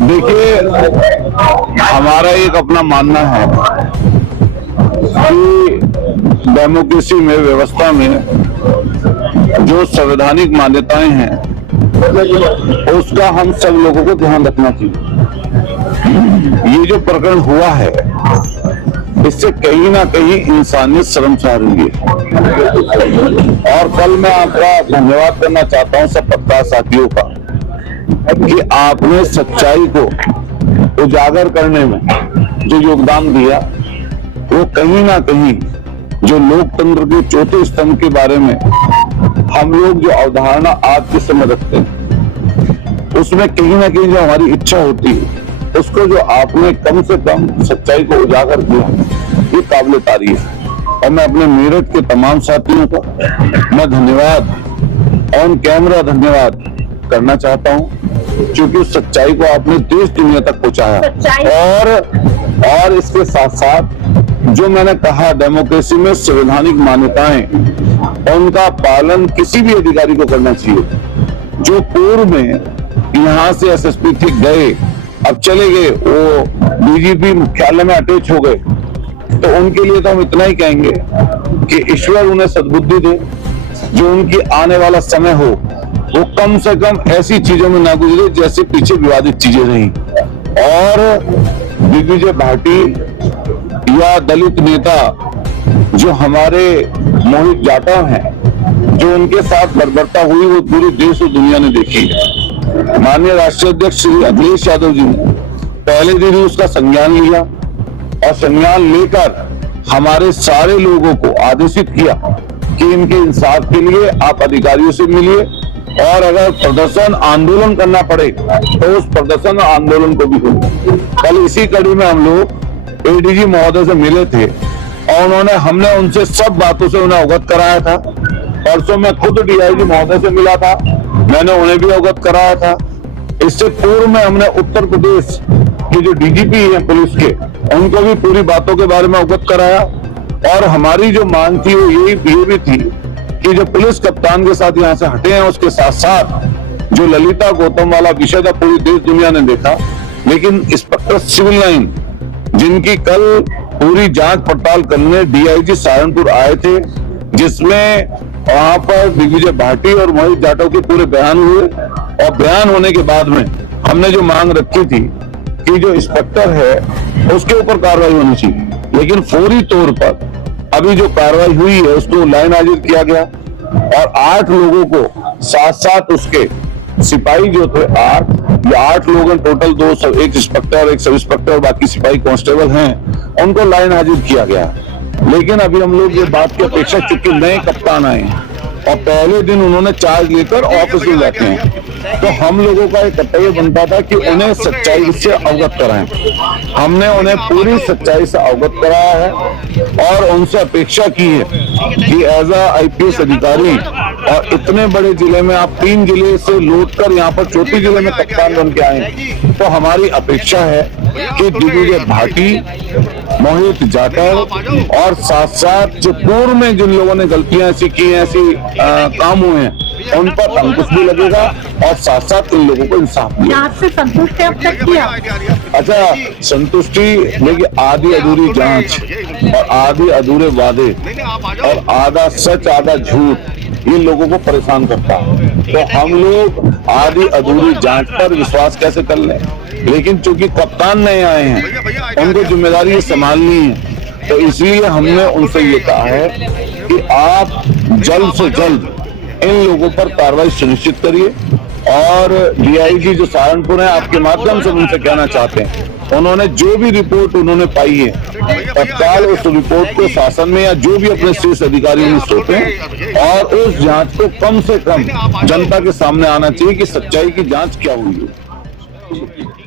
देखिए, हमारा एक अपना मानना है कि डेमोक्रेसी में, व्यवस्था में जो संवैधानिक मान्यताएं हैं उसका हम सब लोगों को ध्यान रखना चाहिए। ये जो प्रकरण हुआ है इससे कहीं ना कहीं इंसानियत शर्मसार हुई है। और कल मैं आपका धन्यवाद करना चाहता हूं सब पत्रकार साथियों का कि आपने सच्चाई को उजागर करने में जो योगदान दिया, वो कहीं ना कहीं जो लोकतंत्र के चौथे स्तंभ के बारे में हम लोग जो अवधारणा आज के समय रखते हैं, उसमें कहीं ना कहीं जो हमारी इच्छा होती है उसको जो आपने कम से कम सच्चाई को उजागर किया, ये काबिल तारीफ है। और मैं अपने मेरठ के तमाम साथियों का मैं धन्यवाद ऑन कैमरा धन्यवाद करना चाहता हूं, क्योंकि उस सच्चाई को आपने देश दुनिया तक पहुंचाया। और इसके साथ साथ जो मैंने कहा, डेमोक्रेसी में संवैधानिक मान्यताएं, उनका पालन किसी भी अधिकारी को करना चाहिए। जो पूर्व में यहाँ से एसएसपी ठीक गए, अब चले गए, वो डीजीपी मुख्यालय में अटैच हो गए, तो उनके लिए तो हम इतना ही कहेंगे कि ईश्वर उन्हें सद्बुद्धि दे, जो उनकी आने वाला समय हो वो कम से कम ऐसी चीजों में ना गुजरे जैसे पीछे विवादित चीजें रही। और दिग्विजय भाटी या दलित नेता जो हमारे मोहित जाटव हैं, जो उनके साथ बर्बरता हुई, वो पूरे देश और दुनिया ने देखी है। माननीय राष्ट्रीय अध्यक्ष श्री अखिलेश यादव जी ने पहले दिन ही उसका संज्ञान लिया और संज्ञान लेकर हमारे सारे लोगों को आदेशित किया कि इनके इंसाफ के लिए आप अधिकारियों से मिलिए, और अगर प्रदर्शन आंदोलन करना पड़े तो उस प्रदर्शन आंदोलन को भी हो। कल इसी कड़ी में हम लोग एडीजी महोदय से मिले थे और हमने उनसे सब बातों से उन्हें अवगत कराया था। परसों मैं खुद डीआईजी महोदय से मिला था, मैंने उन्हें भी अवगत कराया था। इससे पूर्व में हमने उत्तर प्रदेश के जो डीजीपी हैं पुलिस के, उनको भी पूरी बातों के बारे में अवगत कराया। और हमारी जो मांग थी वो ये भी थी कि जो पुलिस कप्तान के साथ यहाँ से हटे हैं, उसके साथ साथ जो ललिता गौतम वाला विषय था पूरी देश दुनिया ने देखा, लेकिन इंस्पेक्टर सिविल लाइन जिनकी कल पूरी जांच पड़ताल करने डीआईजी सहारनपुर आए थे, जिसमें वहां पर दिग्विजय भाटी और मोहित जाटव के पूरे बयान हुए, और बयान होने के बाद में हमने जो मांग रखी थी कि जो इंस्पेक्टर है उसके ऊपर कार्रवाई होनी चाहिए, लेकिन फौरी तौर पर अभी जो कार्रवाई हुई है उसको लाइन हाजिर किया गया और 8 लोगों को साथ साथ उसके सिपाही जो थे 8 लोग हैं टोटल, 2 एक इंस्पेक्टर, एक सब इंस्पेक्टर और बाकी सिपाही कांस्टेबल हैं, उनको लाइन हाजिर किया गया। लेकिन अभी हम लोग ये बात की अपेक्षा, चूंकि नए कप्तान आए हैं और पहले दिन उन्होंने चार्ज लेकर ऑफिस में जाते हैं, तो हम लोगों का एक कर्तव्य बनता था कि उन्हें सच्चाई से अवगत कराएं। हमने उन्हें पूरी सच्चाई से अवगत कराया है और उनसे अपेक्षा की है कि एज अ आईपीएस अधिकारी और इतने बड़े जिले में आप 3 जिले से लौट कर यहाँ पर चौथे जिले में कप्तान बन के आए, तो हमारी अपेक्षा है कि दिग्विजय भाटी, मोहित जाटव और साथ साथ जो पूर्व में जिन लोगों ने गलतियां ऐसी की, ऐसी काम हुए हैं, उन पर अंकुश भी लगेगा और साथ साथ इन लोगों को इंसाफ मिलेगा। आपसे संतुष्ट है अब तक किया? अच्छा, संतुष्टि देखिए, आधी अधूरी जांच और आधी अधूरे वादे और आधा सच आधा झूठ ये लोगों को परेशान करता है। तो हम लोग आधी अधूरी जांच पर विश्वास कैसे कर लें, लेकिन चूंकि कप्तान नए आए हैं, उनको जिम्मेदारी संभालनी है, तो इसलिए हमने उनसे ये कहा है कि आप जल्द से जल्द इन लोगों पर कार्रवाई सुनिश्चित करिए। और डीआईजी जो सहारनपुर है, आपके माध्यम से उनसे कहना चाहते हैं, उन्होंने जो भी रिपोर्ट उन्होंने पाई है, तत्काल उस रिपोर्ट को शासन में या जो भी अपने शीर्ष अधिकारी में सौंपें और उस जांच को कम से कम जनता के सामने आना चाहिए कि सच्चाई की जांच क्या हुई है।